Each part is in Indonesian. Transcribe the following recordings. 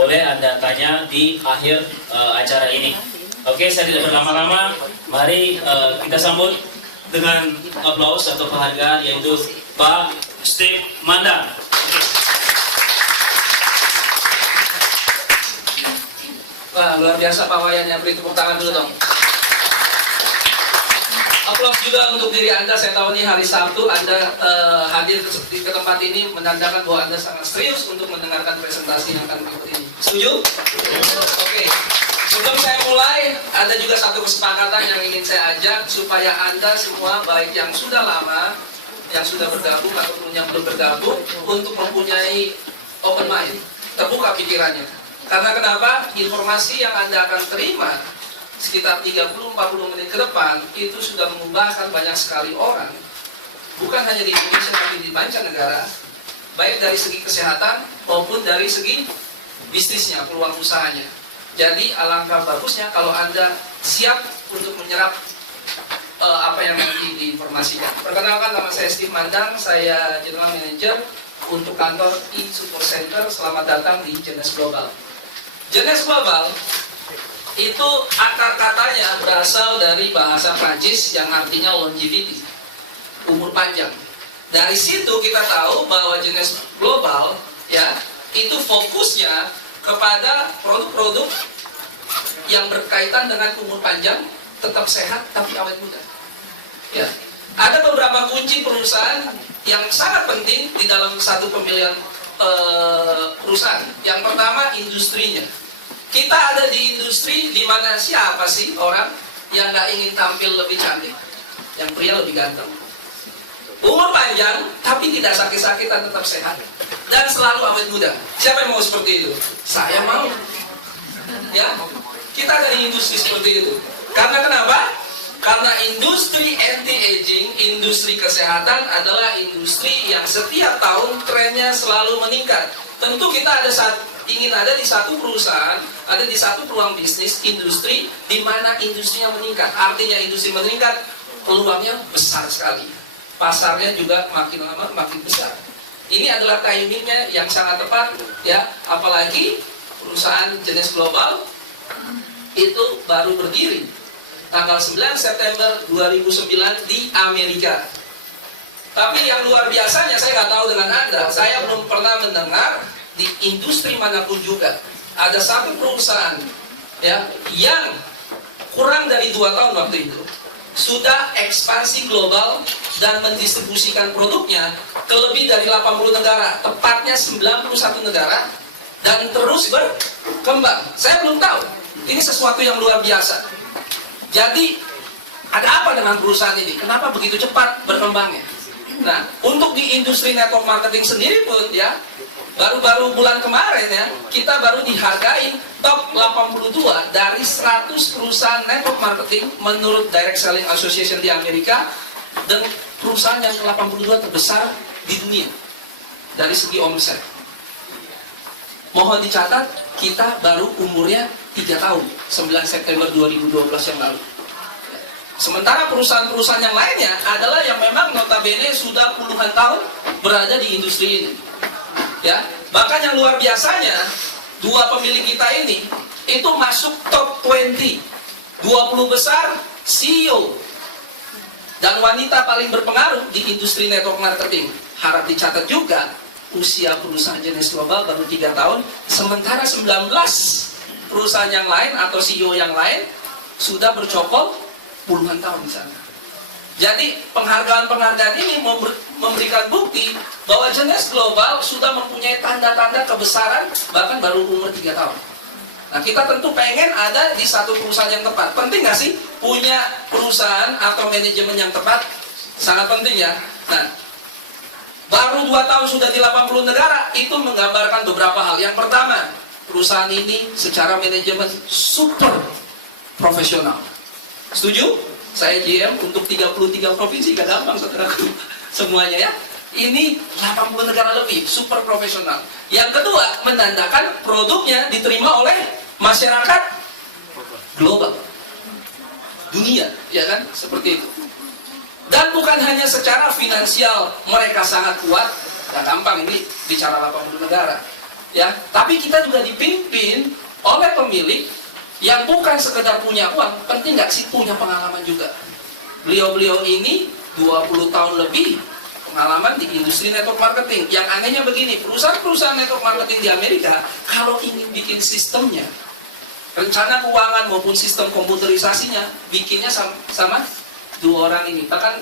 boleh Anda tanya di akhir acara ini. Oke, saya tidak berlama-lama, mari kita sambut dengan aplaus atau penghargaan yaitu Pak Steve Mandang. Wah, luar biasa Pak Wayan, beri tepuk tangan dulu dong. Aplaus juga untuk diri Anda. Saya tahu nih hari Sabtu Anda hadir ke tempat ini menandakan bahwa Anda sangat serius untuk mendengarkan presentasi yang akan berikut ini. Setuju? Oke. Sebelum saya mulai, ada juga satu kesepakatan yang ingin saya ajak supaya Anda semua, baik yang sudah lama, yang sudah bergabung ataupun yang belum bergabung, untuk mempunyai open mind, terbuka pikirannya. Karena kenapa? Informasi yang Anda akan terima sekitar 30-40 menit ke depan itu sudah mengubahkan banyak sekali orang, bukan hanya di Indonesia tapi di mancanegara, baik dari segi kesehatan maupun dari segi bisnisnya, peluang usahanya. Jadi alangkah bagusnya kalau Anda siap untuk menyerap apa yang nanti diinformasikan. Perkenalkan, nama saya Steve Mandang, saya General Manager untuk kantor e-Support Center. Selamat datang di Jeunesse Global. Jeunesse Global itu akar katanya berasal dari bahasa Prancis yang artinya longevity, umur panjang. Dari situ kita tahu bahwa Jeunesse Global ya itu fokusnya kepada produk-produk yang berkaitan dengan umur panjang, tetap sehat tapi awet muda. Ya, ada beberapa kunci perusahaan yang sangat penting di dalam satu pemilihan perusahaan. Yang pertama, industrinya. Kita ada di industri di mana siapa sih orang yang nggak ingin tampil lebih cantik, yang pria lebih ganteng, umur panjang tapi tidak sakit-sakitan, tetap sehat dan selalu awet muda. Siapa yang mau seperti itu? Saya mau. Ya, kita dari industri seperti itu. Karena kenapa? Karena industri anti-aging, industri kesehatan adalah industri yang setiap tahun trennya selalu meningkat. Tentu kita ingin ada di satu perusahaan, ada di satu peluang bisnis, industri, di mana industrinya meningkat. Artinya industri meningkat, peluangnya besar sekali. Pasarnya juga makin lama makin besar. Ini adalah timingnya yang sangat tepat, ya. Apalagi perusahaan Jeunesse Global itu baru berdiri tanggal 9 September 2009 di Amerika. Tapi yang luar biasanya, saya nggak tahu dengan Anda, saya belum pernah mendengar di industri manapun juga ada satu perusahaan ya yang kurang dari 2 tahun waktu itu sudah ekspansi global dan mendistribusikan produknya ke lebih dari 80 negara, tepatnya 91 negara, dan terus berkembang. Saya belum tahu, ini sesuatu yang luar biasa. Jadi ada apa dengan perusahaan ini? Kenapa begitu cepat berkembangnya? Nah, untuk di industri network marketing sendiri pun ya, baru-baru bulan kemarin ya, kita baru dihargai top 82 dari 100 perusahaan network marketing menurut Direct Selling Association di Amerika, dan perusahaan yang ke-82 terbesar di dunia dari segi omset. Mohon dicatat, kita baru umurnya 3 tahun, 9 September 2012 yang lalu. Sementara perusahaan-perusahaan yang lainnya adalah yang memang notabene sudah puluhan tahun berada di industri ini. Ya, bahkan yang luar biasanya, 2 pemilik kita ini itu masuk top 20 besar CEO dan wanita paling berpengaruh di industri network marketing. Harap dicatat juga, usia perusahaan Jeunesse Global baru 3 tahun, sementara 19 perusahaan yang lain atau CEO yang lain sudah bercokol puluhan tahun di sana. Jadi penghargaan-penghargaan ini memberikan bukti bahwa Jeunesse Global sudah mempunyai tanda-tanda kebesaran bahkan baru umur 3 tahun. Nah, kita tentu pengen ada di satu perusahaan yang tepat. Penting nggak sih punya perusahaan atau manajemen yang tepat? Sangat penting ya. Nah, baru 2 tahun sudah di 80 negara, itu menggambarkan beberapa hal. Yang pertama, perusahaan ini secara manajemen super profesional. Setuju? Saya GM untuk 33 provinsi, gak gampang saudaraku semuanya ya. Ini 80 negara lebih, super profesional. Yang kedua, menandakan produknya diterima oleh masyarakat global, dunia, ya kan? Seperti itu. Dan bukan hanya secara finansial mereka sangat kuat, gak gampang ini bicara 80 negara. Ya, tapi kita juga dipimpin oleh pemilik yang bukan sekedar punya uang, penting nggak sih punya pengalaman juga. Beliau-beliau ini 20 tahun lebih pengalaman di industri network marketing. Yang anehnya begini, perusahaan-perusahaan network marketing di Amerika kalau ingin bikin sistemnya, rencana keuangan maupun sistem komputerisasinya, bikinnya sama dua orang ini. Bahkan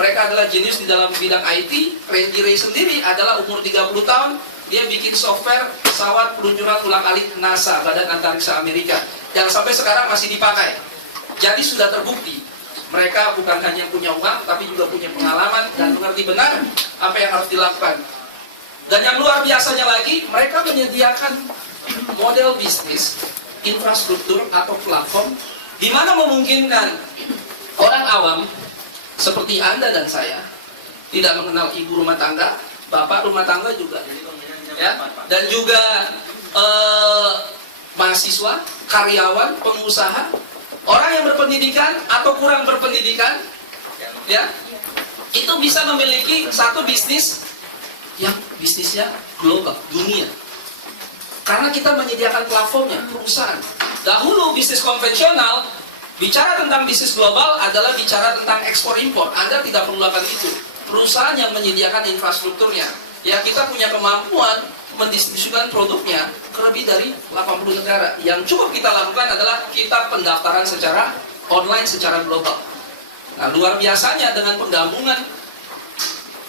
mereka adalah jenius di dalam bidang IT. Randy Ray sendiri adalah umur 30 tahun, dia bikin software pesawat peluncuran ulang-alik NASA, Badan Antariksa Amerika, yang sampai sekarang masih dipakai. Jadi sudah terbukti, mereka bukan hanya punya uang, tapi juga punya pengalaman dan mengerti benar apa yang harus dilakukan. Dan yang luar biasanya lagi, mereka menyediakan model bisnis, infrastruktur atau platform, di mana memungkinkan orang awam seperti Anda dan saya tidak mengenal ibu rumah tangga, bapak rumah tangga juga, ya, dan juga mahasiswa, karyawan, pengusaha, orang yang berpendidikan atau kurang berpendidikan, ya, itu bisa memiliki satu bisnis yang bisnisnya global, dunia. Karena kita menyediakan platformnya, perusahaan. Dahulu bisnis konvensional, bicara tentang bisnis global adalah bicara tentang ekspor impor. Anda tidak perlu lakukan itu. Perusahaan yang menyediakan infrastrukturnya. Ya, kita punya kemampuan mendistribusikan produknya ke lebih dari 80 negara. Yang cukup kita lakukan adalah kita pendaftaran secara online, secara global. Nah, luar biasanya dengan penggabungan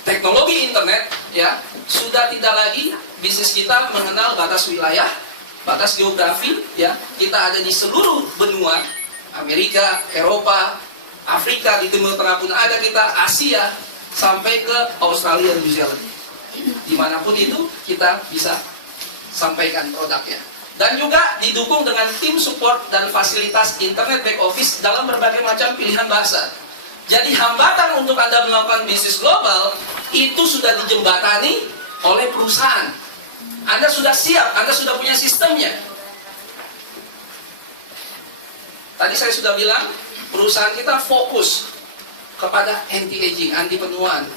teknologi internet, ya, sudah tidak lagi bisnis kita mengenal batas wilayah, batas geografi, ya. Kita ada di seluruh benua, Amerika, Eropa, Afrika, di Timur Tengah pun ada kita, Asia, sampai ke Australia dan New Zealand. Dimanapun itu kita bisa sampaikan produknya. Dan juga didukung dengan tim support dan fasilitas internet back office dalam berbagai macam pilihan bahasa. Jadi hambatan untuk Anda melakukan bisnis global itu sudah dijembatani oleh perusahaan. Anda sudah siap, Anda sudah punya sistemnya. Tadi saya sudah bilang, perusahaan kita fokus kepada anti-aging, anti penuaan.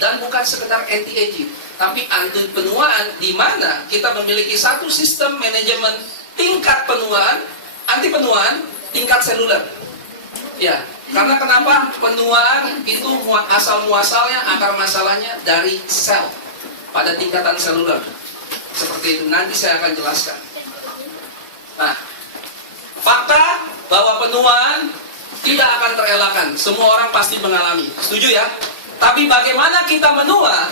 Dan bukan sekedar anti-aging, tapi anti penuaan, di mana kita memiliki satu sistem manajemen tingkat penuaan, anti penuaan, tingkat seluler. Ya, karena kenapa penuaan itu asal muasalnya, akar masalahnya dari sel pada tingkatan seluler. Seperti itu, nanti saya akan jelaskan. Nah, fakta bahwa penuaan tidak akan terelakkan. Semua orang pasti mengalami. Setuju ya? Tapi bagaimana kita menua,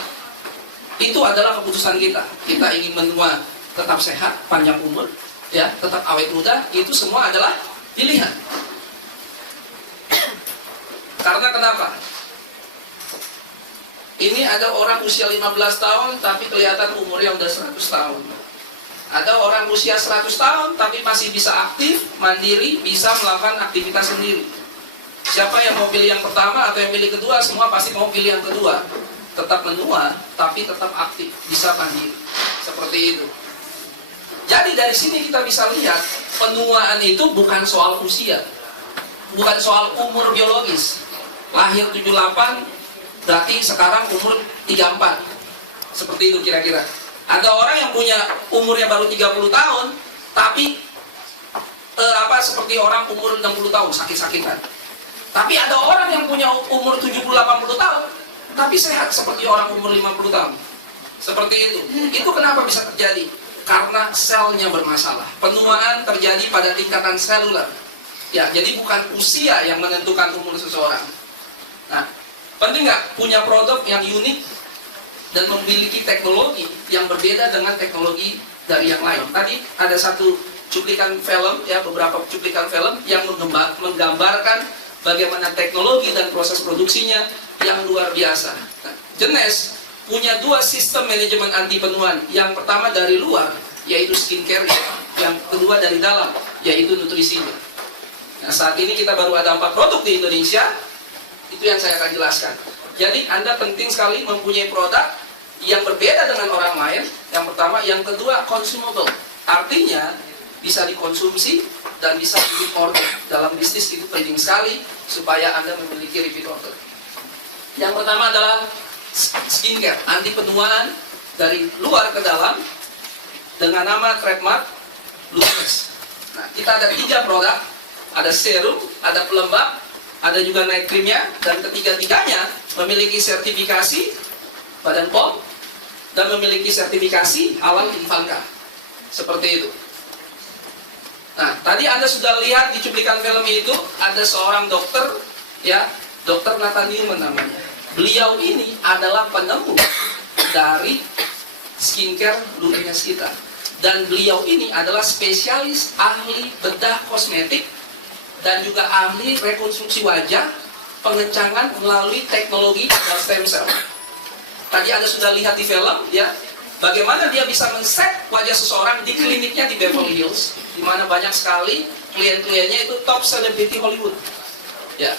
itu adalah keputusan kita. Kita ingin menua tetap sehat, panjang umur, ya, tetap awet muda, itu semua adalah pilihan. Karena kenapa? Ini ada orang usia 15 tahun, tapi kelihatan umurnya udah 100 tahun. Ada orang usia 100 tahun, tapi masih bisa aktif, mandiri, bisa melakukan aktivitas sendiri. Siapa yang mau pilih yang pertama atau yang pilih kedua, semua pasti mau pilih yang kedua. Tetap menua, tapi tetap aktif, bisa mandiri. Seperti itu. Jadi dari sini kita bisa lihat, penuaan itu bukan soal usia. Bukan soal umur biologis. Lahir 78, berarti sekarang umur 34. Seperti itu kira-kira. Ada orang yang punya umurnya baru 30 tahun, tapi seperti orang umur 60 tahun, sakit-sakitan. Tapi ada orang yang punya umur 70-80 tahun, tapi sehat seperti orang umur 50 tahun. Seperti itu. Itu kenapa bisa terjadi? Karena selnya bermasalah. Penuaan terjadi pada tingkatan seluler. Ya, jadi bukan usia yang menentukan umur seseorang. Nah, penting nggak punya produk yang unik dan memiliki teknologi yang berbeda dengan teknologi dari yang lain. Tadi ada satu cuplikan film, ya, beberapa cuplikan film yang menggambarkan bagaimana teknologi dan proses produksinya yang luar biasa. Nah, Genes punya dua sistem manajemen anti penuaan. Yang pertama dari luar, yaitu skincare. Yang kedua dari dalam, yaitu nutrisinya. Nah, saat ini kita baru ada 4 produk di Indonesia. Itu yang saya akan jelaskan. Jadi Anda penting sekali mempunyai produk yang berbeda dengan orang lain. Yang pertama, yang kedua consumable. Artinya bisa dikonsumsi dan bisa repeat order. Dalam bisnis itu penting sekali supaya Anda memiliki repeat order. Yang pertama adalah skincare, anti penuaan dari luar ke dalam. dengan nama trademark Lumex. Nah, kita ada 3 produk, ada serum, ada pelembab, ada juga night creamnya, dan ketiga-tiganya memiliki sertifikasi Badan POM dan memiliki sertifikasi halal Infalka. Seperti itu. Nah, tadi Anda sudah lihat di cuplikan film itu ada seorang dokter, ya, Dokter Nathan Newman namanya. Beliau ini adalah penemu dari skincare Lumex kita. Dan beliau ini adalah spesialis ahli bedah kosmetik dan juga ahli rekonstruksi wajah pengencangan melalui teknologi stem cell. Tadi Anda sudah lihat di film, ya, bagaimana dia bisa men-set wajah seseorang di kliniknya di Beverly Hills, di mana banyak sekali klien-kliennya itu top celebrity Hollywood, ya,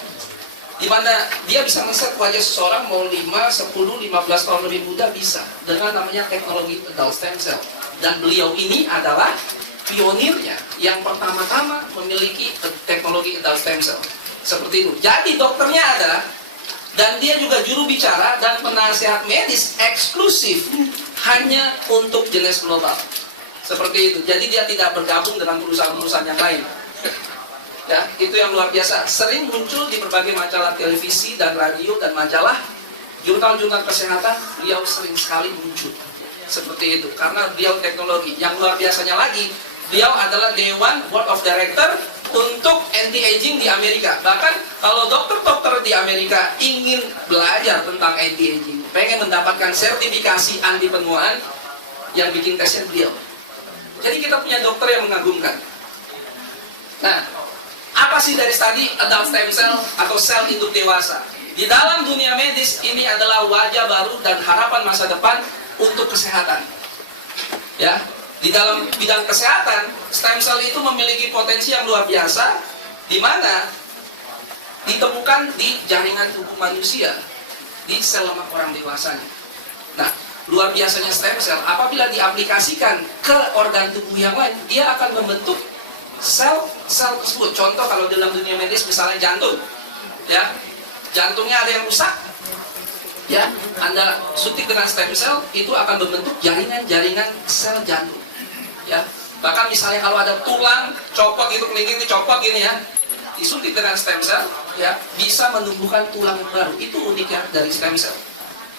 di mana dia bisa men-set wajah seseorang mau 5, 10, 15 tahun lebih muda bisa dengan namanya teknologi adult stem cell. Dan beliau ini adalah pionirnya yang pertama-tama memiliki teknologi adult stem cell. Seperti itu. Jadi dokternya ada, dan dia juga juru bicara dan penasehat medis eksklusif hanya untuk jenis global. Seperti itu. Jadi dia tidak bergabung dengan perusahaan-perusahaan yang lain. Ya, itu yang luar biasa. Sering muncul di berbagai majalah televisi dan radio dan majalah, jurnal-jurnal kesehatan, beliau sering sekali muncul. Seperti itu. Karena beliau teknologi. Yang luar biasanya lagi, beliau adalah Dewan Board of Director untuk anti-aging di Amerika. Bahkan kalau dokter-dokter di Amerika ingin belajar tentang anti-aging, pengen mendapatkan sertifikasi anti penuaan, yang bikin tesnya beliau. Jadi kita punya dokter yang mengagumkan. Nah, apa sih dari tadi adult stem cell atau sel induk dewasa? Di dalam dunia medis ini adalah wajah baru dan harapan masa depan untuk kesehatan. Ya, di dalam bidang kesehatan, stem cell itu memiliki potensi yang luar biasa, di mana ditemukan di jaringan tubuh manusia, di sel lemak orang dewasanya. Nah, luar biasanya stem cell, apabila diaplikasikan ke organ tubuh yang lain, dia akan membentuk sel-sel tersebut. Contoh kalau dalam dunia medis, misalnya jantung, ya, jantungnya ada yang rusak, ya, Anda suntik dengan stem cell, itu akan membentuk jaringan-jaringan sel jantung. Ya, bahkan misalnya kalau ada tulang copot itu, kelingking dicopot gini ya, disuntik dengan stem cell, ya, bisa menumbuhkan tulang yang baru. Itu uniknya dari stem cell.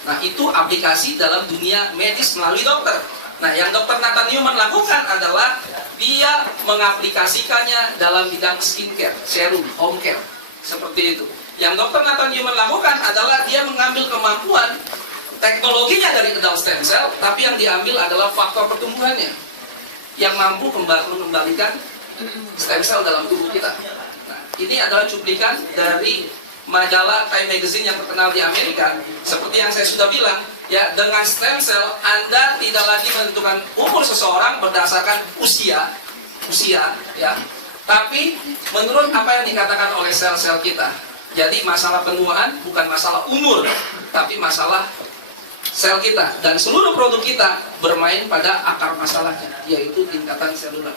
Nah, itu aplikasi dalam dunia medis melalui dokter. Nah, yang Dokter Nathan Newman lakukan adalah dia mengaplikasikannya dalam bidang skincare, serum, home care, seperti itu. Yang Dokter Nathan Newman lakukan adalah dia mengambil kemampuan teknologinya dari adult stem cell, tapi yang diambil adalah faktor pertumbuhannya yang mampu mengembalikan stem cell dalam tubuh kita. Nah, ini adalah cuplikan dari majalah Time Magazine yang terkenal di Amerika. Seperti yang saya sudah bilang, ya, dengan stem cell Anda tidak lagi menentukan umur seseorang berdasarkan usia, ya, tapi menurut apa yang dikatakan oleh sel-sel kita. Jadi masalah penuaan bukan masalah umur, tapi masalah sel kita, dan seluruh produk kita bermain pada akar masalahnya, yaitu tingkatan seluler.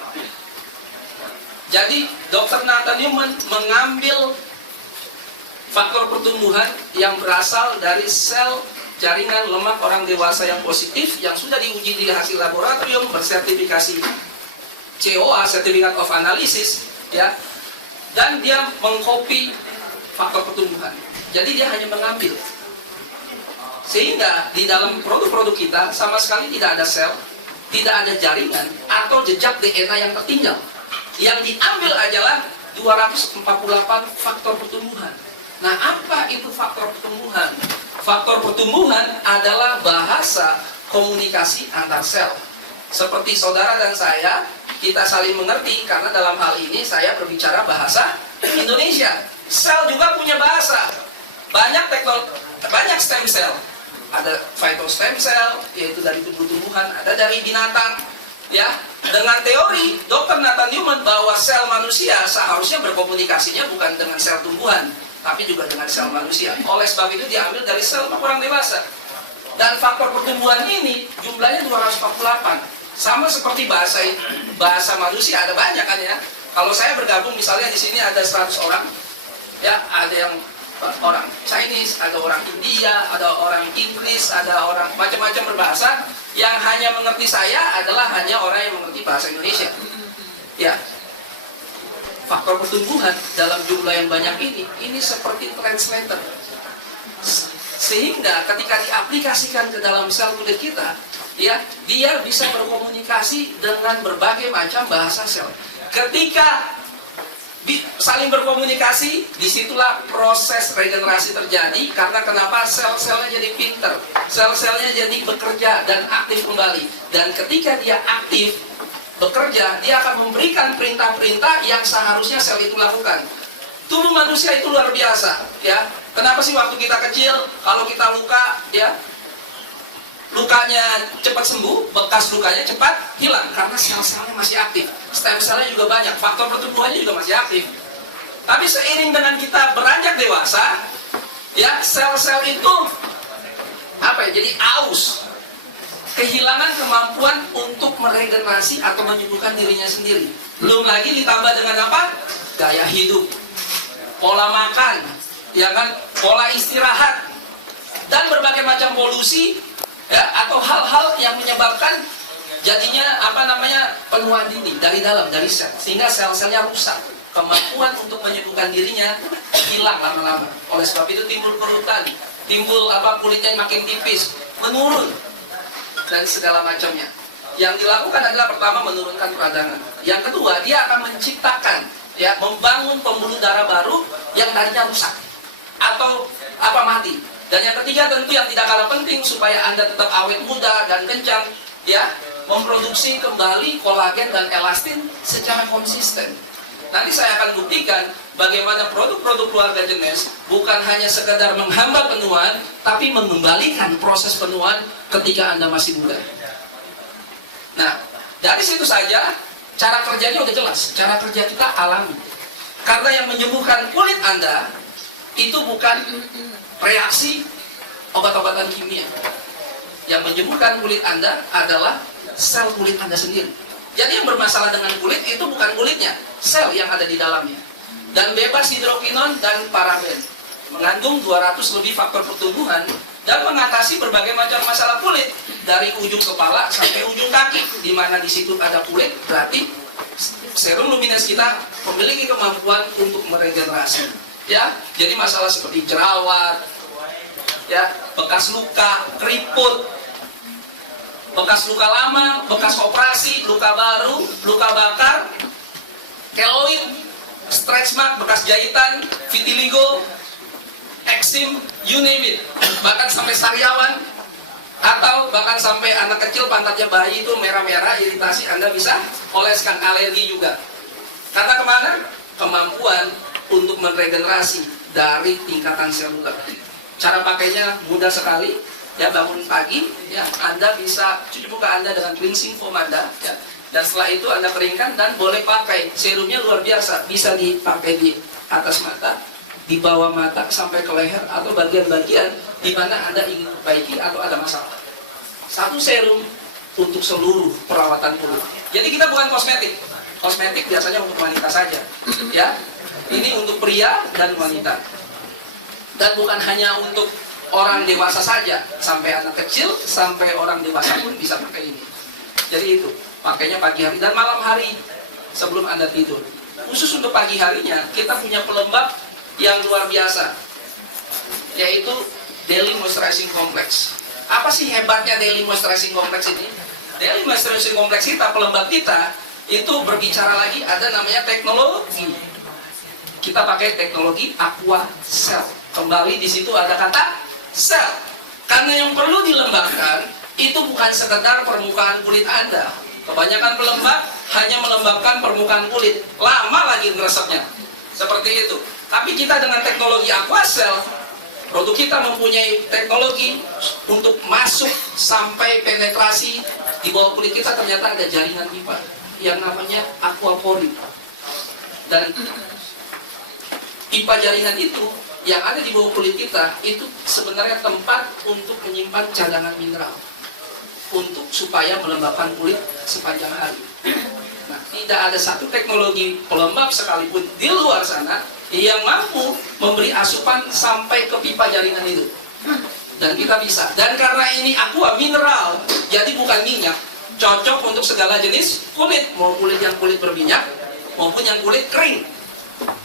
Jadi Dr. Nathan Newman mengambil faktor pertumbuhan yang berasal dari sel jaringan lemak orang dewasa yang positif, yang sudah diuji di hasil laboratorium bersertifikasi COA, Certificate of Analysis, ya, dan dia mengcopy faktor pertumbuhan. Jadi dia hanya mengambil. Sehingga di dalam produk-produk kita sama sekali tidak ada sel, tidak ada jaringan atau jejak DNA yang tertinggal. Yang diambil adalah 248 faktor pertumbuhan. Nah, apa itu faktor pertumbuhan? Faktor pertumbuhan adalah bahasa komunikasi antar sel. Seperti saudara dan saya, kita saling mengerti karena dalam hal ini saya berbicara bahasa Indonesia. Sel juga punya bahasa. Banyak stem cell. Ada phytostem cell, yaitu dari tumbuh-tumbuhan, ada dari binatang. Ya, dengan teori Dr. Nathan Newman bahwa sel manusia seharusnya berkomunikasinya bukan dengan sel tumbuhan, tapi juga dengan sel manusia. Oleh sebab itu diambil dari sel orang dewasa. Dan faktor pertumbuhan ini jumlahnya 248. Sama seperti bahasa manusia, ada banyak kan ya. Kalau saya bergabung misalnya di sini ada 100 orang, ya, ada yang orang Chinese, ada orang India, ada orang Inggris, ada orang macam-macam berbahasa. Yang hanya mengerti saya adalah hanya orang yang mengerti bahasa Indonesia. Ya, faktor pertumbuhan dalam jumlah yang banyak ini seperti translator. Sehingga ketika diaplikasikan ke dalam sel kulit kita, ya, dia bisa berkomunikasi dengan berbagai macam bahasa sel. Ketika saling berkomunikasi, disitulah proses regenerasi terjadi. Karena kenapa? Sel-selnya jadi pinter, sel-selnya jadi bekerja dan aktif kembali. Dan ketika dia aktif bekerja, dia akan memberikan perintah-perintah yang seharusnya sel itu lakukan. Tubuh manusia itu luar biasa, ya. Kenapa sih waktu kita kecil, kalau kita luka, ya, lukanya cepat sembuh, bekas lukanya cepat hilang karena sel-selnya masih aktif. Stem selnya juga banyak, faktor pertumbuhannya juga masih aktif. Tapi seiring dengan kita beranjak dewasa, ya, sel-sel itu apa ya? Jadi aus, kehilangan kemampuan untuk meregenerasi atau menyembuhkan dirinya sendiri. Belum lagi ditambah dengan apa? Gaya hidup, pola makan, ya kan, pola istirahat, dan berbagai macam polusi, ya, atau hal-hal yang menyebabkan jadinya penuaan dini dari dalam, dari sel, sehingga sel-selnya rusak, kemampuan untuk menyembuhkan dirinya hilang lama-lama. Oleh sebab itu timbul kerutan, timbul kulitnya makin tipis, menurun, dan segala macamnya. Yang dilakukan adalah pertama menurunkan peradangan, yang kedua dia akan menciptakan, ya, membangun pembuluh darah baru yang tadinya rusak atau mati. Dan yang ketiga tentu yang tidak kalah penting supaya Anda tetap awet muda dan kencang, ya, memproduksi kembali kolagen dan elastin secara konsisten. Nanti saya akan buktikan bagaimana produk-produk keluarga jenis bukan hanya sekedar menghambat penuaan, tapi mengembalikan proses penuaan ketika Anda masih muda. Nah, dari situ saja cara kerjanya udah jelas. Cara kerja kita alami. Karena yang menyembuhkan kulit Anda itu bukan reaksi obat-obatan kimia. Yang menyembuhkan kulit Anda adalah sel kulit Anda sendiri. Jadi yang bermasalah dengan kulit itu bukan kulitnya, sel yang ada di dalamnya. Dan bebas hidrokinon dan paraben, mengandung 200 lebih faktor pertumbuhan dan mengatasi berbagai macam masalah kulit dari ujung kepala sampai ujung kaki. Di mana di situ ada kulit, berarti serum luminance kita memiliki kemampuan untuk meregenerasi. Ya, jadi masalah seperti jerawat, ya, bekas luka, keriput, bekas luka lama, bekas operasi, luka baru, luka bakar, keloid, stretch mark, bekas jahitan, vitiligo, eksim, you name it. Bahkan sampai sariawan, atau bahkan sampai anak kecil pantatnya bayi itu merah-merah, iritasi, Anda bisa oleskan, alergi juga. Karena kemana? Kemampuan untuk meregenerasi dari tingkatan seluler. Cara pakainya mudah sekali. Ya, bangun pagi, ya, Anda bisa cuci muka Anda dengan cleansing foam Anda, ya, dan setelah itu Anda keringkan dan boleh pakai. Serumnya luar biasa, bisa dipakai di atas mata, di bawah mata sampai ke leher atau bagian-bagian di mana Anda ingin perbaiki atau ada masalah. Satu serum untuk seluruh perawatan kulit. Jadi kita bukan kosmetik. Kosmetik biasanya untuk wanita saja, ya. Ini untuk pria dan wanita. Dan bukan hanya untuk orang dewasa saja, sampai anak kecil, sampai orang dewasa pun bisa pakai ini. Jadi itu, pakainya pagi hari dan malam hari sebelum Anda tidur. Khusus untuk pagi harinya, kita punya pelembab yang luar biasa, yaitu Daily Moisturizing Complex. Apa sih hebatnya Daily Moisturizing Complex ini? Daily Moisturizing Complex kita, pelembab kita, itu berbicara lagi, ada namanya teknologi. Kita pakai teknologi Aqua Cell. Kembali di situ ada kata sel, karena yang perlu dilembabkan itu bukan sekedar permukaan kulit Anda. Kebanyakan pelembab hanya melembabkan permukaan kulit, lama lagi ngeresepnya, seperti itu. Tapi kita dengan teknologi Aquacell, produk kita mempunyai teknologi untuk masuk sampai penetrasi di bawah kulit kita. Ternyata ada jaringan pipa yang namanya aquapori, dan pipa jaringan itu yang ada di bawah kulit kita itu sebenarnya tempat untuk menyimpan cadangan mineral untuk supaya melembabkan kulit sepanjang hari. Nah, tidak ada satu teknologi pelembab sekalipun di luar sana yang mampu memberi asupan sampai ke pipa jaringan itu. Dan kita bisa. Dan karena ini aqua mineral, jadi bukan minyak, cocok untuk segala jenis kulit, mau kulit yang kulit berminyak maupun yang kulit kering.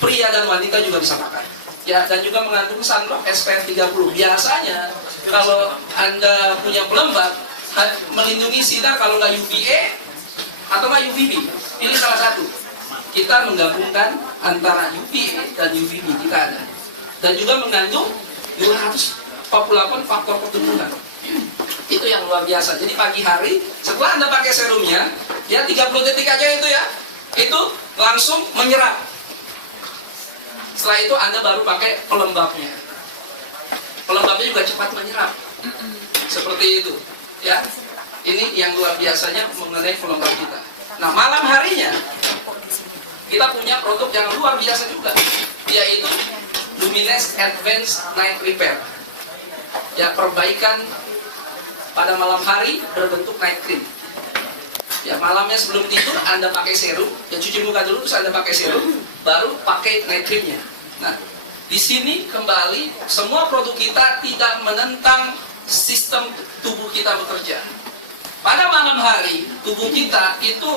Pria dan wanita juga bisa pakai. Ya, dan juga mengandung sunblock SPF 30. Biasanya kalau Anda punya pelembab melindungi sinar, kalau nggak UVA atau nggak UVB, pilih salah satu. Kita menggabungkan antara UVA dan UVB kita ada. Dan juga mengandung 248 faktor pertumbuhan. Itu yang luar biasa. Jadi pagi hari setelah Anda pakai serumnya, ya 30 detik aja itu ya, itu langsung menyerap. Setelah itu Anda baru pakai pelembabnya. Pelembabnya juga cepat menyerap. Seperti itu, ya. Ini yang luar biasanya mengenai pelembab kita. Nah, malam harinya kita punya produk yang luar biasa juga, yaitu Lumines Advanced Night Repair. Ya, perbaikan pada malam hari berbentuk night cream. Ya, malamnya sebelum tidur Anda pakai serum, ya cuci muka dulu terus Anda pakai serum, baru pakai night creamnya. Nah, di sini kembali semua produk kita tidak menentang sistem tubuh kita bekerja. Pada malam hari tubuh kita itu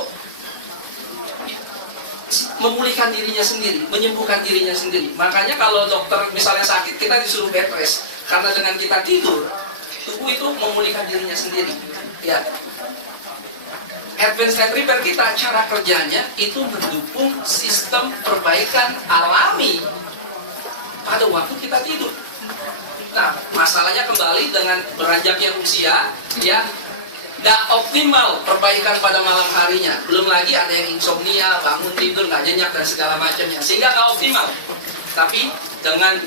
memulihkan dirinya sendiri, menyembuhkan dirinya sendiri. Makanya kalau dokter misalnya sakit, kita disuruh bed rest, karena dengan kita tidur, tubuh itu memulihkan dirinya sendiri. Ya. Advanced Night Repair kita, cara kerjanya itu mendukung sistem perbaikan alami pada waktu kita tidur. Nah, masalahnya kembali dengan beranjaknya usia, ya, nggak optimal perbaikan pada malam harinya. Belum lagi ada yang insomnia, bangun tidur nggak nyenyak dan segala macamnya, sehingga nggak optimal. Tapi dengan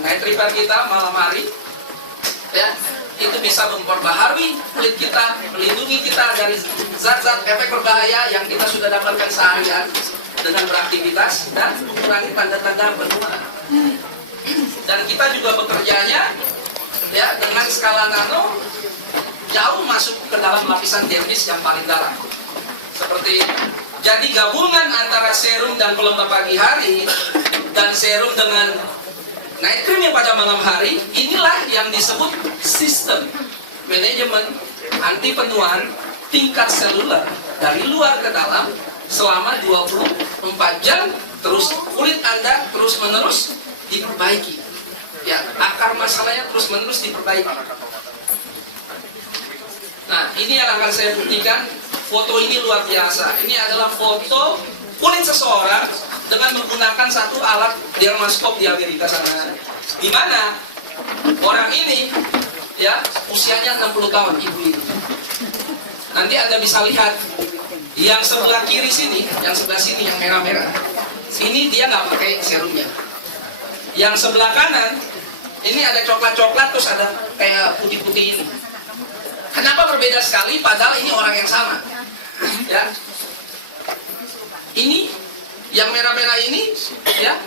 Night Repair kita malam hari, ya, itu bisa memperbaharui kulit kita, melindungi kita dari zat-zat efek berbahaya yang kita sudah dapatkan seharian dengan beraktivitas dan mengurangi tanda-tanda penuaan. Dan kita juga bekerjanya, ya, dengan skala nano jauh masuk ke dalam lapisan dermis yang paling dalam. Seperti itu. Jadi gabungan antara serum dan pelembab pagi hari dan serum dengan night cream yang pada malam hari, inilah yang disebut sistem manajemen anti penuaan tingkat seluler dari luar ke dalam selama 24 jam, terus kulit Anda terus menerus diperbaiki. Ya, akar masalahnya terus menerus diperbaiki. Nah, ini yang akan saya buktikan. Foto ini luar biasa. Ini adalah foto kulit seseorang dengan menggunakan satu alat dermaskop di Amerika sana, di mana orang ini, ya, usianya 60 tahun, ibu ini. Nanti Anda bisa lihat yang sebelah kiri sini, yang sebelah sini yang merah-merah. Ini dia nggak pakai serumnya. Yang sebelah kanan ini ada coklat-coklat terus ada kayak putih-putih ini. Kenapa berbeda sekali padahal ini orang yang sama? Ya. Ini yang merah-merah ini, ya,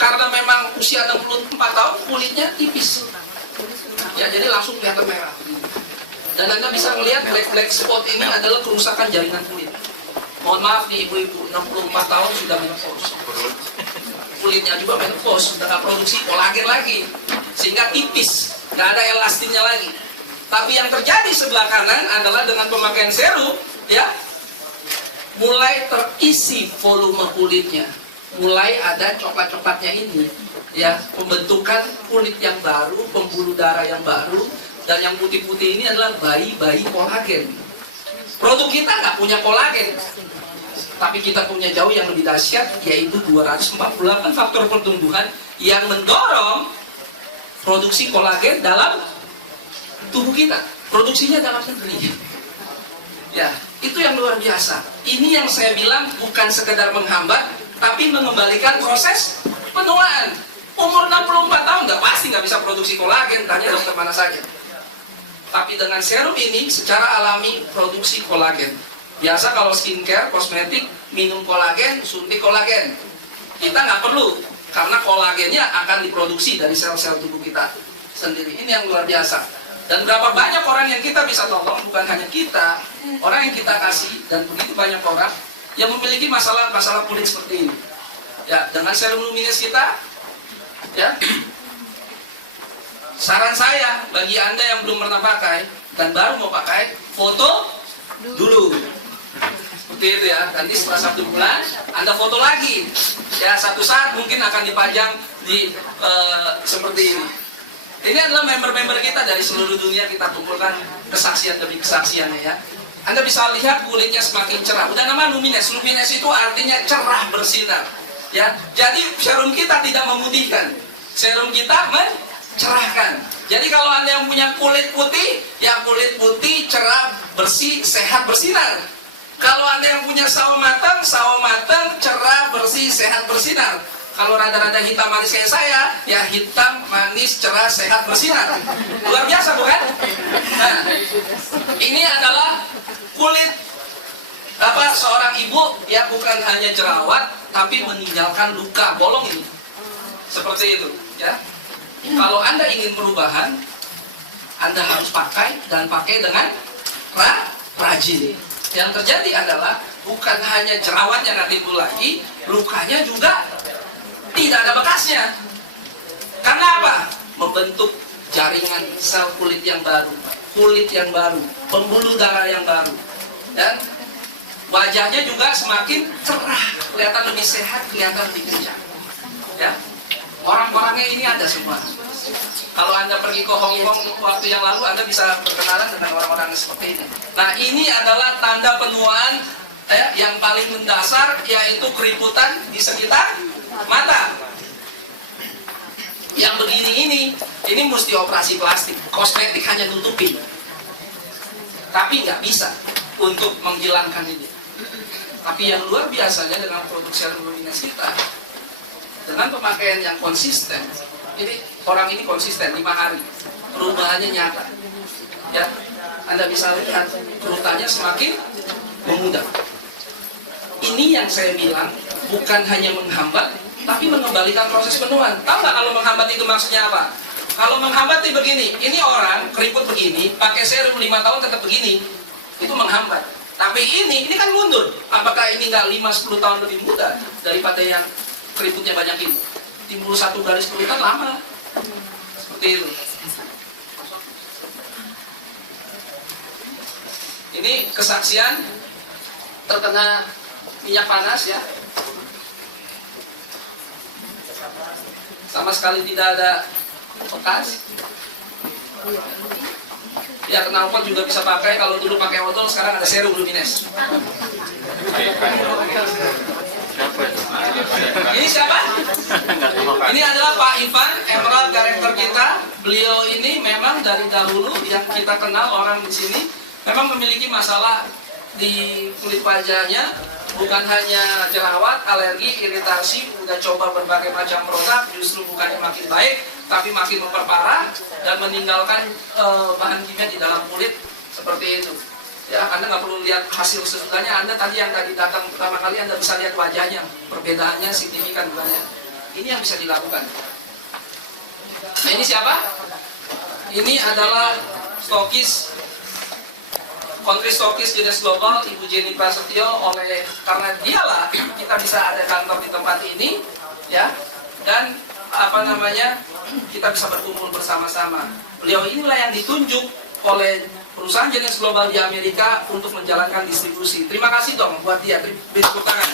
karena memang usia 64 tahun kulitnya tipis. Ya, jadi langsung kelihatan merah. Dan Anda bisa melihat black spot ini adalah kerusakan jaringan kulit. Mohon maaf nih ibu-ibu, 64 tahun sudah menopause. Kulitnya juga menopause, sudah nggak produksi kolagen lagi, sehingga tipis, nggak ada elastinnya lagi. Tapi yang terjadi sebelah kanan adalah dengan pemakaian serum, ya, mulai terisi volume kulitnya, mulai ada coklat-coklatnya ini, ya, pembentukan kulit yang baru, pembuluh darah yang baru, dan yang putih-putih ini adalah bayi-bayi kolagen. Produk kita nggak punya kolagen, tapi kita punya jauh yang lebih dahsyat, yaitu 248 faktor pertumbuhan yang mendorong produksi kolagen dalam tubuh kita, produksinya dalam negeri. Ya, itu yang luar biasa. Ini yang saya bilang bukan sekedar menghambat, tapi mengembalikan proses penuaan. Umur 64 tahun nggak bisa produksi kolagen, tanya dokter mana saja. Tapi dengan serum ini secara alami produksi kolagen. Biasa kalau skincare, kosmetik, minum kolagen, suntik kolagen. Kita nggak perlu, karena kolagennya akan diproduksi dari sel-sel tubuh kita sendiri. Ini yang luar biasa. Dan berapa banyak orang yang kita bisa tolong, bukan hanya kita, orang yang kita kasih, dan begitu banyak orang yang memiliki masalah kulit seperti ini. Ya, dengan serum Lumines kita, ya, saran saya bagi Anda yang belum pernah pakai dan baru mau pakai, foto dulu. Seperti itu ya. Nanti setelah 1 bulan Anda foto lagi. Ya, satu saat mungkin akan dipajang di seperti ini. Ini adalah member-member kita dari seluruh dunia, kita kumpulkan kesaksian demi kesaksiannya ya. Anda bisa lihat kulitnya semakin cerah. Udah nama lumines. Lumines itu artinya cerah bersinar. Ya, jadi serum kita tidak memutihkan. Serum kita mencerahkan. Jadi kalau Anda yang punya kulit putih, ya kulit putih, cerah, bersih, sehat, bersinar. Kalau Anda yang punya sawo matang, cerah, bersih, sehat, bersinar. Kalau rada-rada hitam manis kayak saya, ya hitam, manis, cerah, sehat, bersinar. Luar biasa bukan? Nah, ini adalah kulit seorang ibu, ya bukan hanya jerawat, tapi meninggalkan luka bolong ini. Seperti itu, ya. Kalau Anda ingin perubahan, Anda harus pakai dan pakai dengan rajin. Yang terjadi adalah bukan hanya jerawatnya nggak timbul lagi, lukanya juga tidak ada bekasnya. Karena apa? Membentuk jaringan sel kulit yang baru, pembuluh darah yang baru, dan wajahnya juga semakin cerah, kelihatan lebih sehat, kelihatan lebih kencang. Ya, orang-orangnya ini ada semua. Kalau Anda pergi ke Hong Kong waktu yang lalu, Anda bisa berkenalan dengan orang-orang seperti ini. Nah, ini adalah tanda penuaan yang paling mendasar, yaitu keriputan di sekitar mata. Yang begini ini mesti operasi plastik, kosmetik hanya tutupin. Tapi nggak bisa untuk menghilangkan ini. Tapi yang luar biasanya dengan produk serum lumines kita, dengan pemakaian yang konsisten, ini orang ini konsisten 5 hari, perubahannya nyata. Ya, Anda bisa lihat rutanya semakin memudar. Ini yang saya bilang bukan hanya menghambat, tapi mengembalikan proses penuaan. Tahu nggak kalau menghambat itu maksudnya apa? Kalau menghambat itu begini, ini orang keriput begini, pakai serum 5 tahun tetap begini, itu menghambat. Tapi ini kan mundur. Apakah ini nggak 5-10 tahun lebih muda daripada yang keriputnya banyak ini? Timbul satu garis kerutan lama. Seperti itu. Ini kesaksian terkena minyak panas ya. Sama sekali tidak ada bekas. Ya, knalpot juga bisa pakai. Kalau dulu pakai odol, sekarang ada serum lumines. Ini siapa? Ini adalah Pak Ivan, emerald director kita. Beliau ini memang dari dahulu yang kita kenal orang di sini memang memiliki masalah di kulit wajahnya. Bukan hanya jerawat, alergi, iritasi, udah coba berbagai macam produk, justru bukannya makin baik, tapi makin memperparah dan meninggalkan bahan kimia di dalam kulit seperti itu. Ya, Anda nggak perlu lihat hasil sesudahnya. Anda tadi yang datang pertama kali, Anda bisa lihat wajahnya, perbedaannya signifikan bukannya. Ini yang bisa dilakukan. Nah, ini siapa? Ini adalah stokis, Country Stokis Jenis Global, Ibu Jenny Prasetyo. Karena dialah kita bisa ada kantor di tempat ini, ya, dan kita bisa berkumpul bersama-sama. Beliau inilah yang ditunjuk oleh perusahaan jenis global di Amerika untuk menjalankan distribusi. Terima kasih dong buat dia, beri tepuk tangan.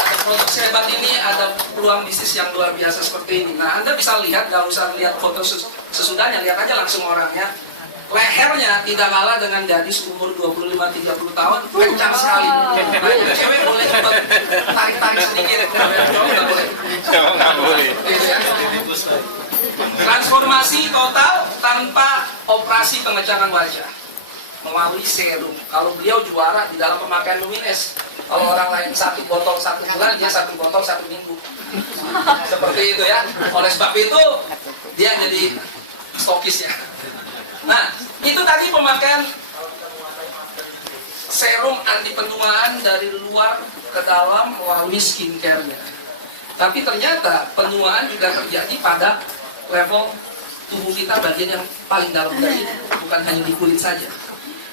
Ada produk sehebat ini, ada peluang bisnis yang luar biasa seperti ini. Nah, Anda bisa lihat, gak usah lihat foto sesudahnya, lihat aja langsung orangnya. Lehernya tidak kalah dengan gadis umur 25-30 tahun, kencang sekali. Banyak cewek boleh cepat tarik-tarik sedikit, cowok nggak boleh. Nggak boleh. Transformasi total tanpa operasi pengecatan wajah melalui serum. Kalau beliau juara di dalam pemakaian lumines. Kalau orang lain 1 botol 1 bulan, dia 1 botol 1 minggu. Seperti itu ya. Oleh sebab itu dia jadi stokisnya. Nah, itu tadi pemakaian serum anti penuaan dari luar ke dalam melalui skincare-nya. Tapi ternyata penuaan juga terjadi pada level tubuh kita bagian yang paling dalam dari itu, bukan hanya di kulit saja.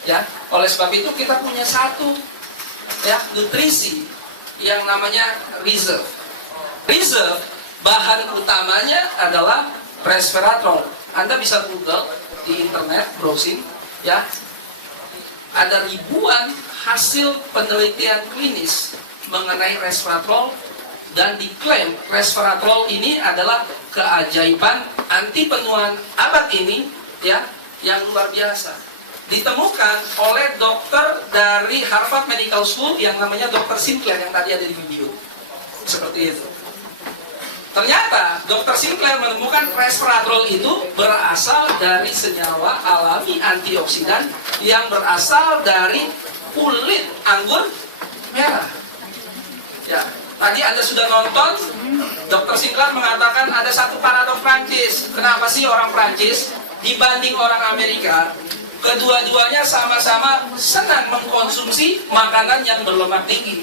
Ya, oleh sebab itu kita punya satu nutrisi yang namanya reserve. Reserve bahan utamanya adalah resveratrol. Anda bisa Google di internet, browsing, ya. Ada ribuan hasil penelitian klinis mengenai resveratrol dan diklaim resveratrol ini adalah keajaiban anti penuaan abad ini, ya, yang luar biasa. Ditemukan oleh dokter dari Harvard Medical School yang namanya Dr. Sinclair yang tadi ada di video. Seperti itu. Ternyata Dr. Sinclair menemukan resveratrol itu berasal dari senyawa alami antioksidan yang berasal dari kulit anggur merah. Ya, tadi Anda sudah nonton, Dr. Sinclair mengatakan ada satu paradoks Prancis. Kenapa sih orang Prancis dibanding orang Amerika, kedua-duanya sama-sama senang mengkonsumsi makanan yang berlemak tinggi.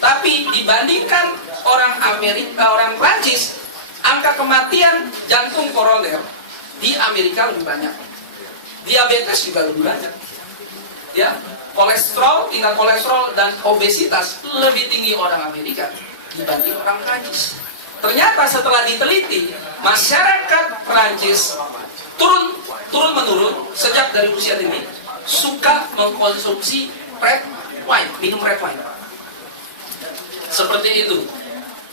Tapi dibandingkan orang Prancis, angka kematian jantung koroner di Amerika lebih banyak. Diabetes juga lebih banyak. Ya, kolesterol, tingkat kolesterol dan obesitas lebih tinggi orang Amerika dibanding orang Prancis. Ternyata setelah diteliti, masyarakat Prancis turun menurun sejak dari usia dini suka mengkonsumsi red wine, minum red wine. Seperti itu.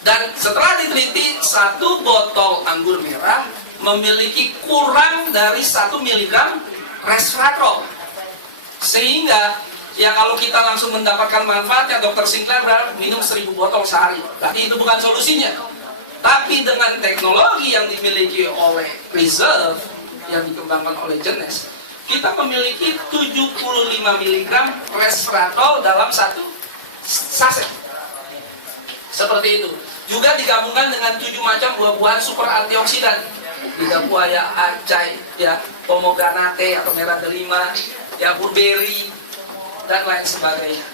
Dan setelah diteliti, satu botol anggur merah memiliki kurang dari 1 mg resveratrol. Sehingga ya kalau kita langsung mendapatkan manfaatnya, Dr. Sinclair minum 1000 botol sehari. Tapi itu bukan solusinya. Tapi dengan teknologi yang dimiliki oleh Reserve, yang dikembangkan oleh Genes, kita memiliki 75 mg resveratrol dalam satu saset. Seperti itu. Juga digabungkan dengan 7 macam buah-buahan super antioksidan. Lidah buaya, acai, ya, pomegranate atau merah delima, ya, blueberry, dan lain sebagainya.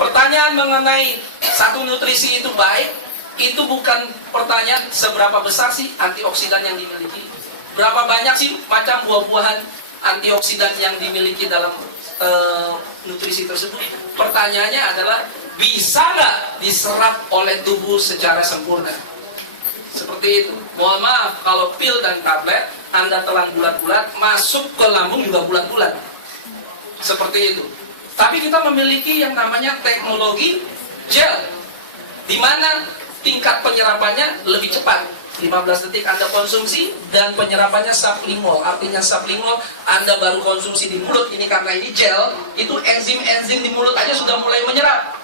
Pertanyaan mengenai satu nutrisi itu baik, itu bukan pertanyaan seberapa besar sih antioksidan yang dimiliki. Berapa banyak sih macam buah-buahan antioksidan yang dimiliki dalam nutrisi tersebut. Pertanyaannya adalah, bisa nggak diserap oleh tubuh secara sempurna? Seperti itu. Mohon maaf, kalau pil dan tablet Anda telan bulat-bulat, masuk ke lambung juga bulat-bulat. Seperti itu. Tapi kita memiliki yang namanya teknologi gel, di mana tingkat penyerapannya lebih cepat. 15 detik Anda konsumsi dan penyerapannya sublingual. Artinya sublingual, Anda baru konsumsi di mulut. Ini karena ini gel, itu enzim-enzim di mulut aja sudah mulai menyerap.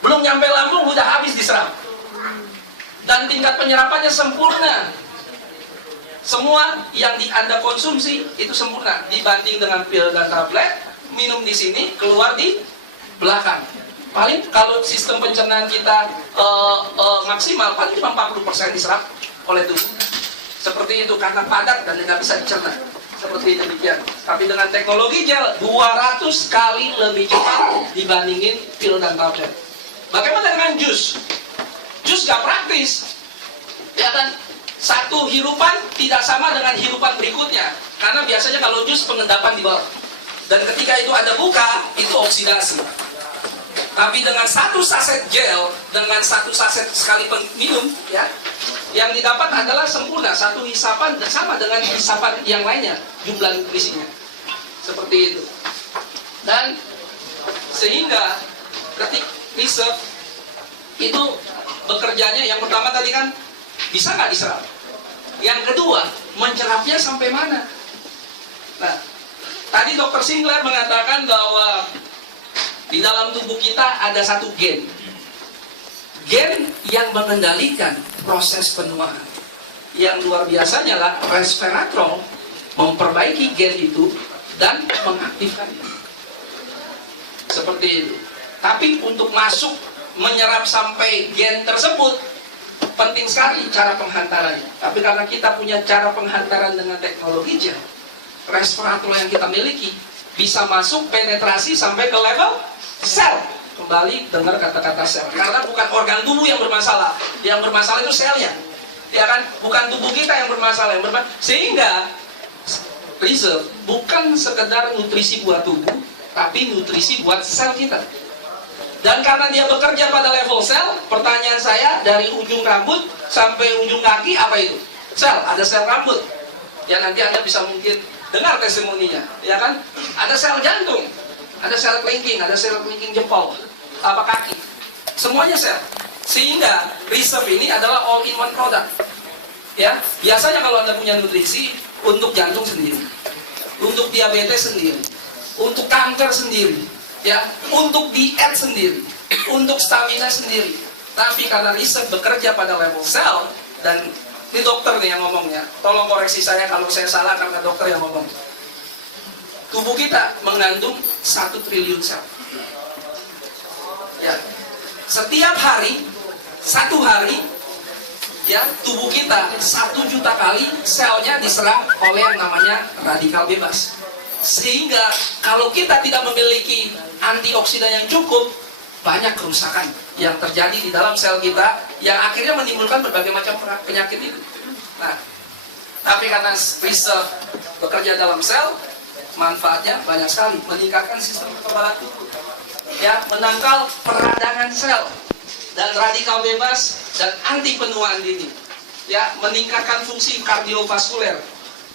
Belum nyampe lambung, udah habis diserap. Dan tingkat penyerapannya sempurna. Semua yang Anda konsumsi itu sempurna. Dibanding dengan pil dan tablet, minum di sini, keluar di belakang. Paling kalau sistem pencernaan kita maksimal, paling cuma 40% diserap oleh tubuh. Seperti itu, karena padat dan nggak bisa dicerna. Seperti demikian. Tapi dengan teknologi gel, 200 kali lebih cepat dibandingin pil dan tablet. Bagaimana dengan jus? Jus gak praktis, ya kan? Satu hirupan tidak sama dengan hirupan berikutnya, karena biasanya kalau jus pengendapan di bawah, dan ketika itu Anda buka, itu oksidasi. Tapi dengan satu saset gel, dengan satu saset sekali minum, ya, yang didapat adalah sempurna. Satu hisapan sama dengan hisapan yang lainnya, jumlah nutrisinya. Seperti itu. Dan sehingga ketika Reserve itu bekerjanya, yang pertama tadi kan bisa nggak diserap, yang kedua mencerapnya sampai mana. Nah, tadi Dr. Sinclair mengatakan bahwa di dalam tubuh kita ada satu gen yang mengendalikan proses penuaan. Yang luar biasanya lah, resveratrol memperbaiki gen itu dan mengaktifkannya. Seperti itu. Tapi untuk masuk menyerap sampai gen tersebut, penting sekali cara penghantarannya. Tapi karena kita punya cara penghantaran dengan teknologi gel, resveratrol yang kita miliki bisa masuk penetrasi sampai ke level sel. Kembali dengar kata-kata sel, karena bukan organ tubuh yang bermasalah. Yang bermasalah itu selnya, ya kan? Bukan tubuh kita yang bermasalah, sehingga Reserve bukan sekedar nutrisi buat tubuh, tapi nutrisi buat sel kita. Dan karena dia bekerja pada level sel, pertanyaan saya dari ujung rambut sampai ujung kaki apa itu? Sel, ada sel rambut. Ya nanti Anda bisa mungkin dengar testimoninya, ya kan? Ada sel jantung, ada sel kelingking, ada sel kelingking jempol, apa kaki. Semuanya sel. Sehingga Reserve ini adalah all in one product. Ya, biasanya kalau Anda punya nutrisi untuk jantung sendiri, untuk diabetes sendiri, untuk kanker sendiri, ya, untuk diet sendiri, untuk stamina sendiri. Tapi karena Reserve bekerja pada level sel, dan ini dokter nih yang ngomongnya, tolong koreksi saya kalau saya salah karena dokter yang ngomong. Tubuh kita mengandung 1 triliun sel. Ya, setiap hari, 1 hari, ya, tubuh kita 1 juta kali selnya diserang oleh yang namanya radikal bebas. Sehingga kalau kita tidak memiliki antioksidan yang cukup, banyak kerusakan yang terjadi di dalam sel kita yang akhirnya menimbulkan berbagai macam penyakit itu. Nah, tapi karena Reserve bekerja dalam sel, manfaatnya banyak sekali, meningkatkan sistem kekebalan tubuh, ya, menangkal peradangan sel dan radikal bebas dan anti penuaan dini, ya, meningkatkan fungsi kardiovaskuler.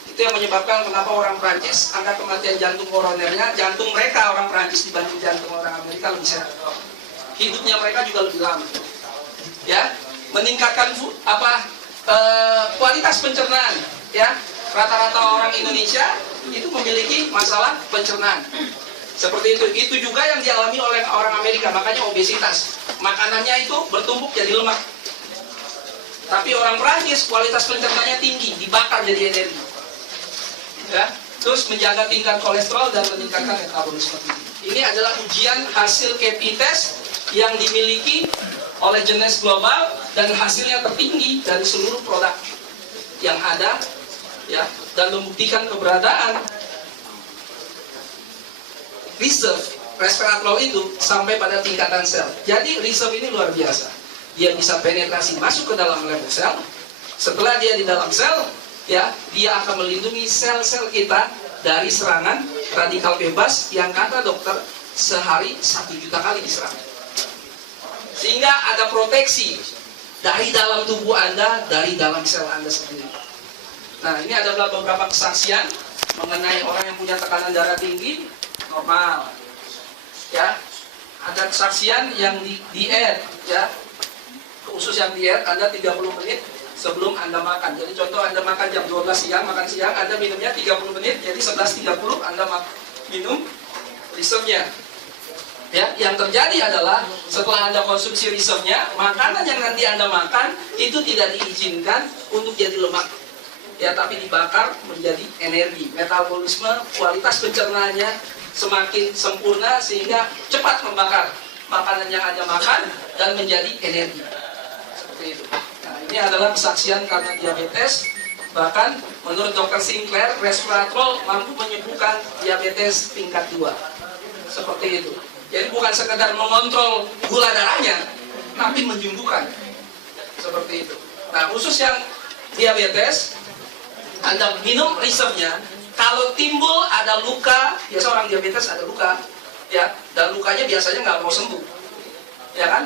Itu yang menyebabkan kenapa orang Prancis angka kematian jantung koronernya, jantung mereka orang Prancis dibanding jantung orang Amerika lebih sehat. Hidupnya mereka juga lebih lama, ya, meningkatkan kualitas pencernaan, ya. Rata-rata orang Indonesia itu memiliki masalah pencernaan. Seperti itu juga yang dialami oleh orang Amerika, makanya obesitas. Makanannya itu bertumpuk jadi lemak. Tapi orang Prancis kualitas pencernaannya tinggi, dibakar jadi energi. Ya, terus menjaga tingkat kolesterol dan meningkatkan metabolisme. Ini adalah ujian hasil KP test yang dimiliki oleh Jeunesse Global dan hasilnya tertinggi dari seluruh produk yang ada, ya, dan membuktikan keberadaan Reserve resveratrol itu sampai pada tingkatan sel. Jadi Reserve ini luar biasa. Dia bisa penetrasi masuk ke dalam level sel. Setelah dia di dalam sel, ya, dia akan melindungi sel-sel kita dari serangan radikal bebas yang kata dokter sehari 1 juta kali diserang. Sehingga ada proteksi dari dalam tubuh Anda, dari dalam sel Anda sendiri. Nah, ini adalah beberapa kesaksian mengenai orang yang punya tekanan darah tinggi normal, ya. Ada kesaksian yang diet, ya, khusus yang diet Anda 30 menit sebelum Anda makan. Jadi contoh Anda makan jam 12 siang, makan siang, Anda minumnya 30 menit, jadi 11.30 Anda minum Reserve-nya. Ya, yang terjadi adalah setelah Anda konsumsi Reserve-nya, makanan yang nanti Anda makan itu tidak diizinkan untuk jadi lemak, ya, tapi dibakar menjadi energi. Metabolisme, kualitas pencernaannya semakin sempurna sehingga cepat membakar makanan yang Anda makan dan menjadi energi. Seperti itu. Nah, ini adalah kesaksian karena diabetes. Bahkan menurut Dr. Sinclair, resveratrol mampu menyembuhkan diabetes tingkat 2. Seperti itu. Jadi bukan sekedar mengontrol gula darahnya, tapi menyembuhkan. Seperti itu. Nah, khusus yang diabetes, Anda minum Reserve-nya, kalau timbul ada luka, biasa orang diabetes ada luka, ya, dan lukanya biasanya nggak mau sembuh, ya kan?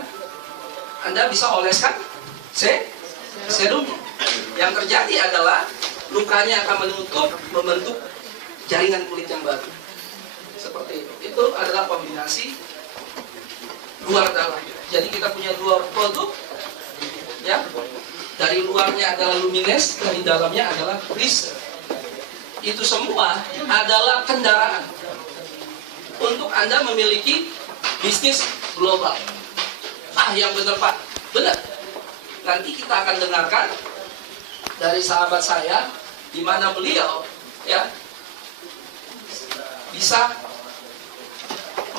Anda bisa oleskan serumnya. Yang terjadi adalah lukanya akan membentuk jaringan kulit yang baru. Seperti itu. Itu adalah kombinasi luar dalam. Jadi kita punya 2 produk, ya. Dari luarnya adalah Lumines, dari dalamnya adalah Reserve. Itu semua adalah kendaraan untuk Anda memiliki bisnis global. Ah, yang benar Pak, benar. Nanti kita akan dengarkan dari sahabat saya, di mana beliau, ya, bisa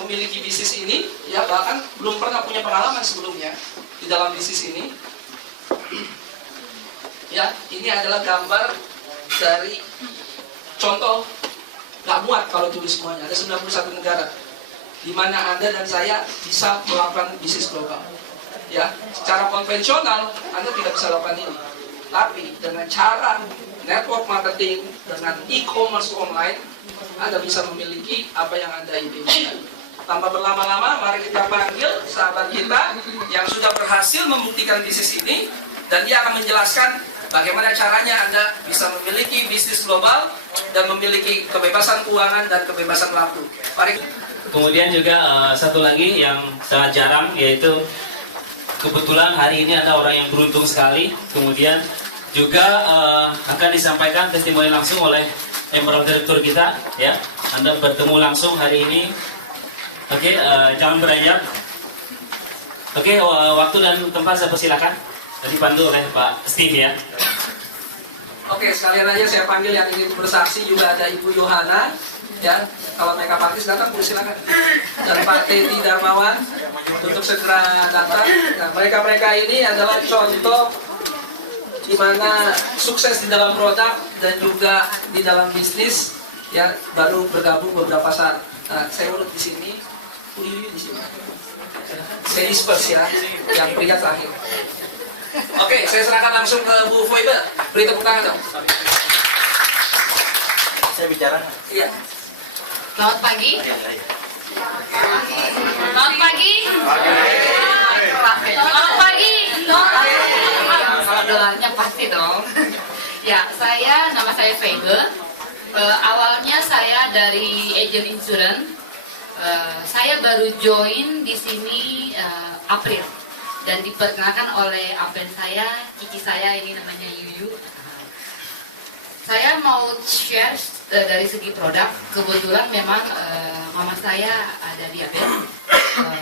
memiliki bisnis ini, ya, bahkan belum pernah punya pengalaman sebelumnya di dalam bisnis ini. Ya, ini adalah gambar dari contoh, nggak muat kalau tulis semuanya. Ada 91 negara di mana Anda dan saya bisa melakukan bisnis global. Ya, secara konvensional Anda tidak bisa lakukan ini. Tapi dengan cara network marketing, dengan e-commerce online, Anda bisa memiliki apa yang Anda inginkan. tanpa berlama-lama, mari kita panggil sahabat kita yang sudah berhasil membuktikan bisnis ini, dan dia akan menjelaskan bagaimana caranya Anda bisa memiliki bisnis global dan memiliki kebebasan keuangan dan kebebasan waktu. Mari. Kemudian juga satu lagi yang sangat jarang, yaitu kebetulan hari ini ada orang yang beruntung sekali. Kemudian juga akan disampaikan testimoni langsung oleh Emerald Direktur kita, ya. Anda bertemu langsung hari ini. Oke, jangan beranjak. Oke, waktu dan tempat saya persilakan. Dipandu oleh Pak Steve, ya. Oke, sekalian aja saya panggil yang ingin bersaksi, juga ada Ibu Yohana, ya. Kalau makeup artist datang, silakan. Dan Pak Teddy Darmawan untuk segera datang. Nah, mereka ini adalah contoh di mana sukses di dalam produk dan juga di dalam bisnis, ya, baru bergabung beberapa saat. Nah, saya urut di sini, di sini. Saya disperse, ya, yang pria terakhir. Oke, saya serahkan langsung ke Bu Foibe. Beri tepuk tangan dong. Saya bicara. Iya. Selamat pagi. Selamat pagi. Selamat pagi. Kalau dolarnya pasti dong. Ya, nama saya Feibe. Awalnya saya dari agent insurance. Saya baru join di sini April dan diperkenalkan oleh abang saya, cici saya ini namanya Yuyu. Saya mau share dari segi produk. Kebetulan memang mama saya ada diabetes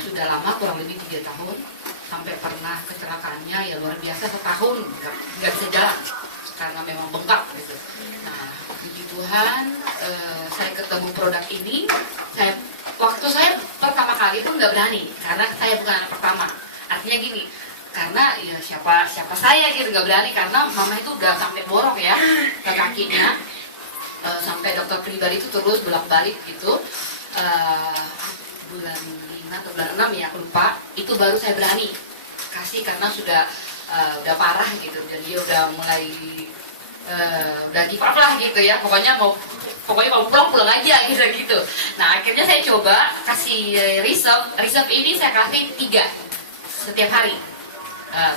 sudah lama, kurang lebih 3 tahun, sampai pernah kecelakaannya ya luar biasa, setahun nggak bisa jalan karena memang bengkak gitu. Nah, puji Tuhan saya ketemu produk ini. Waktu saya pertama kali pun nggak berani karena saya bukan anak pertama. Artinya gini, karena ya siapa saya gitu, nggak berani karena mama itu udah sampai borok ya ke kakinya, sampai dokter pribadi itu terus bolak-balik gitu. Bulan 5 atau bulan 6 ya, aku lupa, itu baru saya berani kasih karena sudah parah gitu, dan dia udah mulai udah give up lah gitu ya, pokoknya mau pulang aja gitu. Nah, akhirnya saya coba kasih resep ini, saya kasih 3 setiap hari.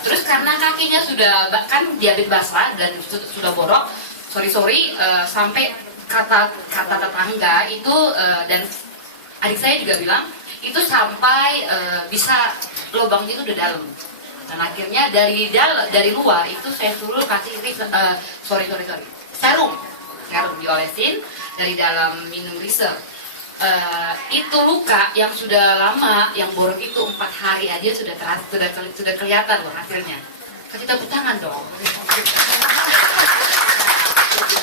Terus karena kakinya sudah kan diabetes basah dan sudah borok, sampai kata tetangga itu, dan adik saya juga bilang itu sampai bisa lubangnya itu udah dalam. Dan akhirnya dari luar itu saya suruh kasih serum diolesin, dari dalam minum reserve. Itu luka yang sudah lama, yang borok itu 4 hari aja sudah kelihatan loh hasilnya. Kasih tepuk tangan dong.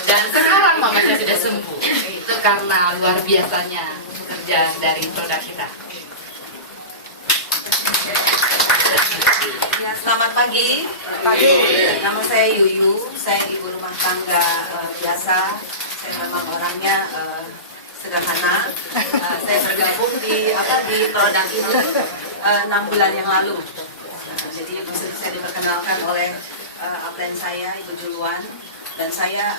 Dan sekarang mama saya sudah sembuh. Itu karena luar biasanya kerja dari produk kita. Ya, selamat pagi. Nama saya Yuyu, saya ibu rumah tangga biasa. Saya memang orangnya sederhana. Saya bergabung di produk ini 6 bulan yang lalu. Jadi saya diperkenalkan oleh upline saya, Ibu Juluan, dan saya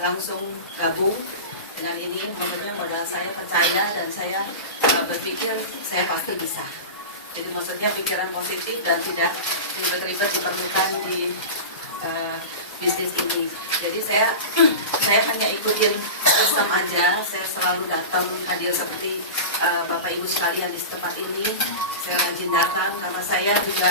langsung gabung dengan ini. Modal saya percaya, dan saya berpikir saya pasti bisa. Jadi maksudnya pikiran positif dan tidak ribet-ribet diperlukan di bisnis ini. Jadi saya hanya ikutin sistem aja. Saya selalu datang hadir seperti Bapak Ibu sekalian di tempat ini. Saya rajin datang karena saya juga